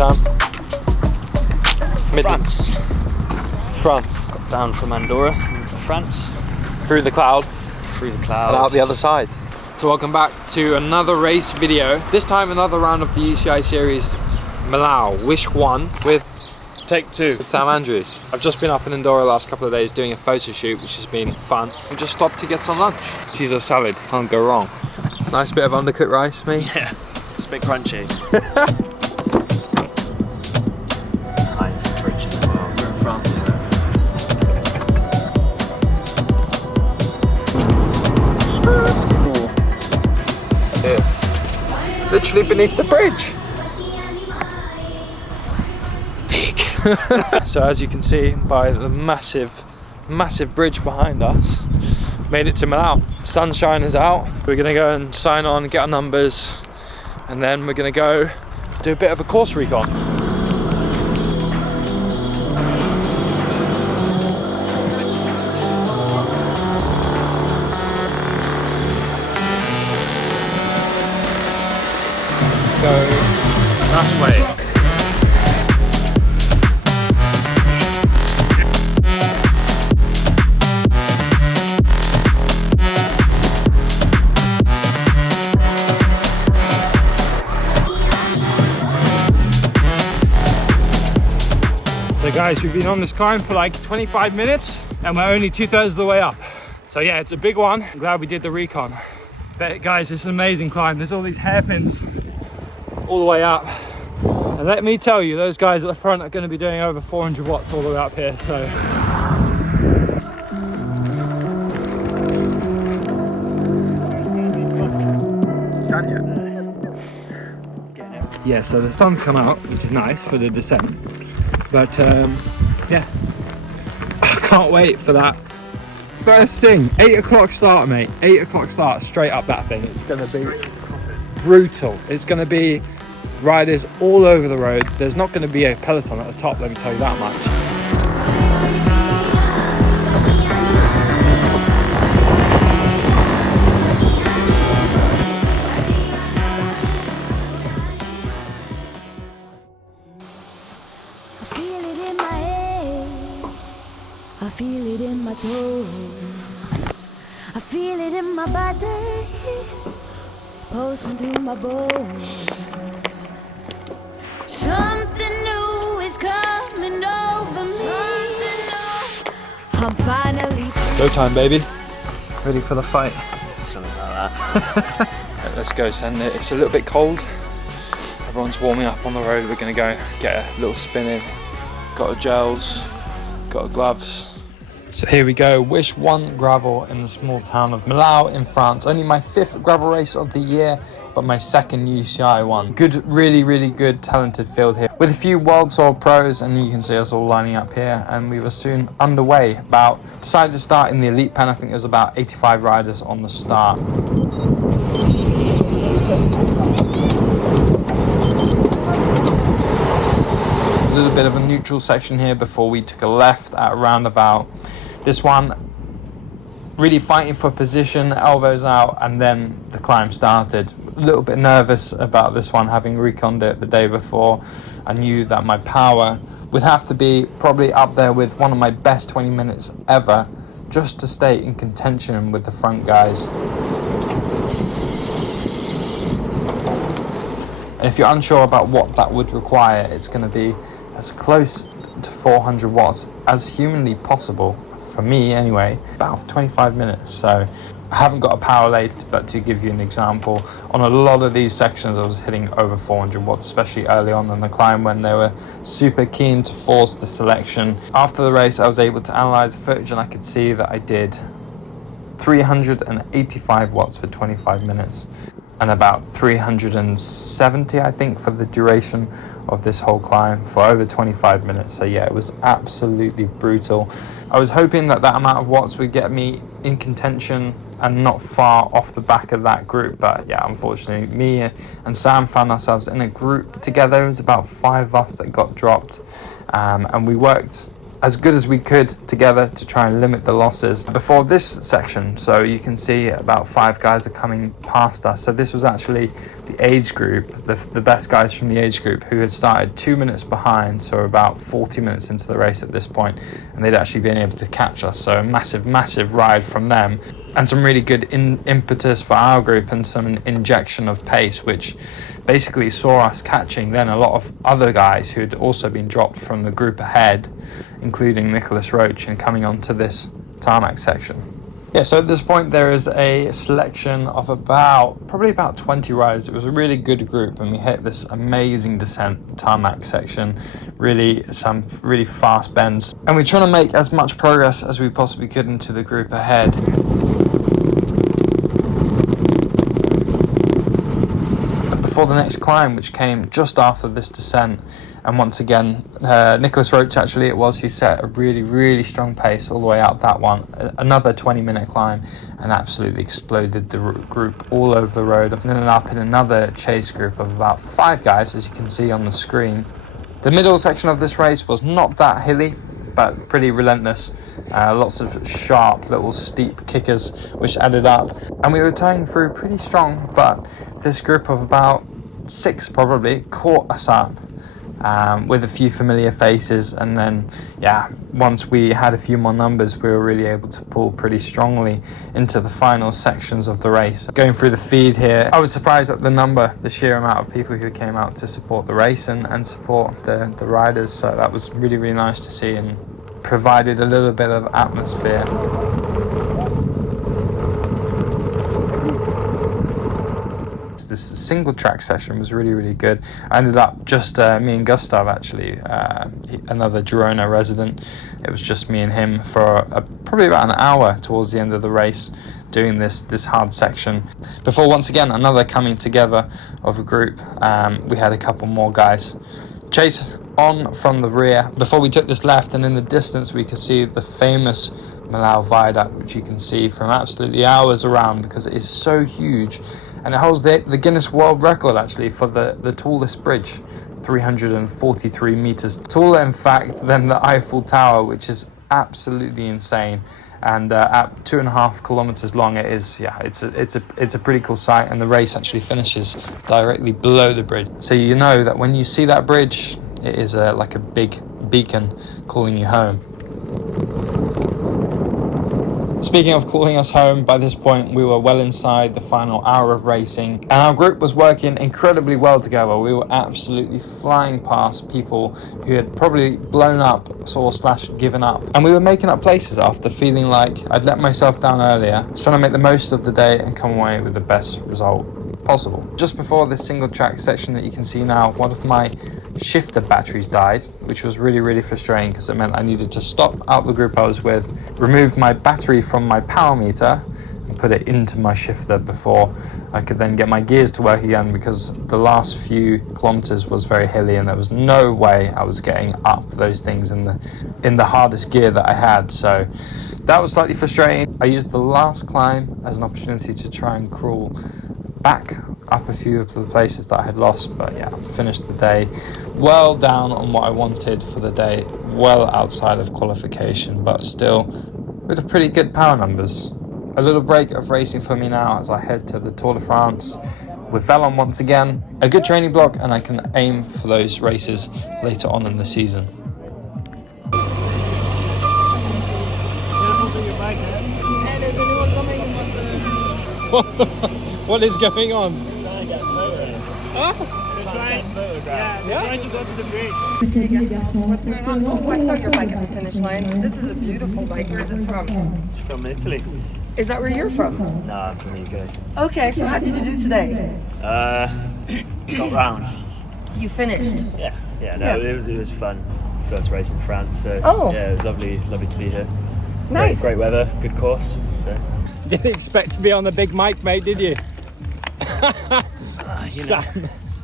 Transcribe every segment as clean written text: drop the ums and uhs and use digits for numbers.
Sam? France. France. Got down from Andorra into France. Through the cloud. Through the clouds. And out the other side. So welcome back to another race video. This time another round of the UCI series Millau, Wish 1 with Take 2. with Sam Andrews. I've just been up in Andorra the last couple of days doing a photo shoot, which has been fun. We just stopped to get some lunch. Caesar salad, can't go wrong. Nice bit of undercooked rice, mate. Yeah, it's a bit crunchy. Highest bridge in the world. We're in France, you know. Yeah. Literally beneath the bridge. So as you can see by the massive bridge behind us, made it to Millau. Sunshine is out. We're gonna go and sign on, get our numbers, and then we're gonna go do a bit of a course recon. Go that way. So guys, we've been on this climb for like 25 minutes and we're only 2/3 of the way up. So yeah, it's a big one. I'm glad we did the recon. But guys, it's an amazing climb. There's all these hairpins all the way up. And let me tell you, those guys at the front are going to be doing over 400 watts all the way up here. So yeah, so the sun's come out, which is nice for the descent. But yeah, I can't wait for that first thing. 8 o'clock start, mate. 8 o'clock start, straight up that thing. It's going to be brutal. It's going to be riders all over the road. There's not going to be a peloton at the top, let me tell you that much. I feel it in my toes, I feel it in my body, pulsing through my bones. Something new is coming over me. I'm finally Go time, baby. Ready for the fight. Something like that. Let's go, send it. It's a little bit cold. Everyone's warming up on the road. We're gonna go get a little spin in. Got our gels, got our gloves. So here we go, Wish 1 gravel in the small town of Millau in France. Only my 5th gravel race of the year, but my 2nd UCI one. Good, really good, talented field here. With a few World Tour pros, and you can see us all lining up here, and we were soon underway. Decided to start in the elite pen. I think there was about 85 riders on the start. A little bit of a neutral section here before we took a left at a roundabout. This one, really fighting for position, elbows out, and then the climb started. A little bit nervous about this one, having reconned it the day before. I knew that my power would have to be probably up there with one of my best 20 minutes ever, just to stay in contention with the front guys. And if you're unsure about what that would require, it's going to be as close to 400 watts as humanly possible, for me anyway, about 25 minutes. So I haven't got a power lathe, but to give you an example, on a lot of these sections I was hitting over 400 watts, especially early on in the climb when they were super keen to force the selection. After the race I was able to analyze the footage and I could see that I did 385 watts for 25 minutes and about 370 I think for the duration of this whole climb for over 25 minutes. So yeah, it was absolutely brutal. I was hoping that that amount of watts would get me in contention and not far off the back of that group, but yeah, unfortunately me and Sam found ourselves in a group together. It was about 5 of us that got dropped, and we worked as good as we could together to try and limit the losses before this section. So you can see about 5 guys are coming past us. So this was actually the age group, the best guys from the age group, who had started 2 minutes behind, so about 40 minutes into the race at this point, and they'd actually been able to catch us. So a massive ride from them, and some really good impetus for our group, and some injection of pace, which basically saw us catching then a lot of other guys who had also been dropped from the group ahead, including Nicholas Roach, and coming onto this tarmac section. Yeah, so at this point there is a selection of probably about 20 riders. It was a really good group, and we hit this amazing descent tarmac section, some really fast bends, and we're trying to make as much progress as we possibly could into the group ahead. Before the next climb, which came just after this descent, and once again Nicholas Roach actually it was, who set a really strong pace all the way up that one, another 20-minute climb, and absolutely exploded the group all over the road, and ended up in another chase group of about 5 guys, as you can see on the screen. The middle section of this race was not that hilly, but pretty relentless. Lots of sharp little steep kickers which added up, and we were tying through pretty strong, but this group of about 6 probably caught us up with a few familiar faces, and then once we had a few more numbers, we were really able to pull pretty strongly into the final sections of the race. Going through the feed here, I was surprised at the sheer amount of people who came out to support the race and support the riders, so that was really nice to see, and provided a little bit of atmosphere. This single track session was really good. I ended up just me and Gustav, actually, another Girona resident. It was just me and him for probably about an hour towards the end of the race, doing this hard section, before once again another coming together of a group. We had a couple more guys chase on from the rear before we took this left, and in the distance we could see the famous Millau viaduct, which you can see from absolutely hours around, because it is so huge, and it holds the Guinness World Record actually for the tallest bridge, 343 meters taller in fact than the Eiffel Tower, which is absolutely insane. And at 2.5 kilometers long, it is, it's a pretty cool sight, and the race actually finishes directly below the bridge, so you know that when you see that bridge, it is like a big beacon calling you home. Speaking of calling us home, by this point we were well inside the final hour of racing, and our group was working incredibly well together. We were absolutely flying past people who had probably blown up or given up, and we were making up places after feeling like I'd let myself down earlier, trying to make the most of the day and come away with the best result possible. Just before this single track section that you can see now, one of my shifter batteries died, which was really frustrating, because it meant I needed to stop out the group I was with, remove my battery from my power meter and put it into my shifter before I could then get my gears to work again, because the last few kilometers was very hilly and there was no way I was getting up those things in the hardest gear that I had. So that was slightly frustrating. I used the last climb as an opportunity to try and crawl back up a few of the places that I had lost, but finished the day well down on what I wanted for the day, well outside of qualification, but still with pretty good power numbers. A little break of racing for me now as I head to the Tour de France with Vallon once again. A good training block, and I can aim for those races later on in the season. What is going on? They're trying to go to the bridge. What's going on? Oh, I saw your bike at the finish line. This is a beautiful bike. Where's it from? It's from Italy. Is that where you're from? No, I'm from the UK. Okay, so how did you do today? Got round. You finished? Yeah. It was fun. First race in France, so it was lovely to be here. Nice. Great weather, good course. So. Didn't expect to be on the big mic, mate, did you?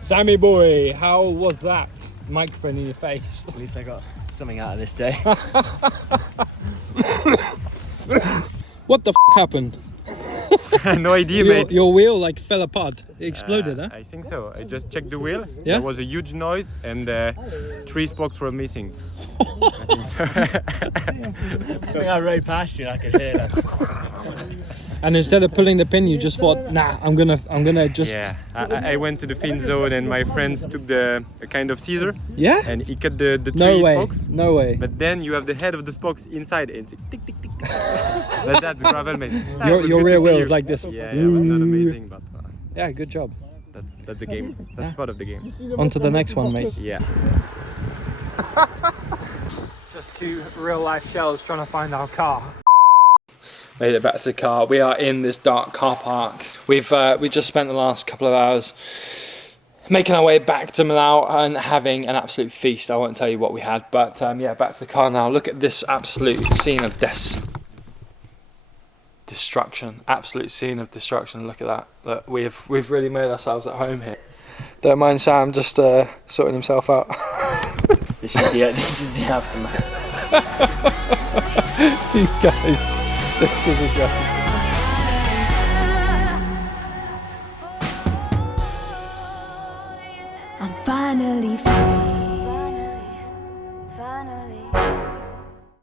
Sammy boy, how was that? Microphone in your face. At least I got something out of this day. What the f*** happened? No idea, your, mate. your wheel like fell apart. It exploded, huh? I think so. I just checked the wheel. Yeah? There was a huge noise and 3 spokes were missing. I think so. I think I rode past you and I could hear that. And instead of pulling the pin, you just thought, nah, I'm gonna just. Yeah, I went to the fin zone and my friends took a kind of scissor. Yeah? And he cut the No 3 way. spokes. No way. But then you have the head of the spokes inside and it's like tick tick tick. But that's gravel, mate. Your rear wheel is like this. Yeah, it was not amazing, but Yeah, good job. that's the game. That's part of the game. On to the next one, mate. Yeah. Just 2 real life shells trying to find our car. Made it back to the car. We are in this dark car park. We just spent the last couple of hours making our way back to Millau and having an absolute feast. I won't tell you what we had, but yeah, back to the car now. Look at this absolute scene of destruction. Absolute scene of destruction. Look at that. Look, we've really made ourselves at home here. Don't mind Sam just sorting himself out. This is the aftermath. You guys. This is a joke. I'm finally free.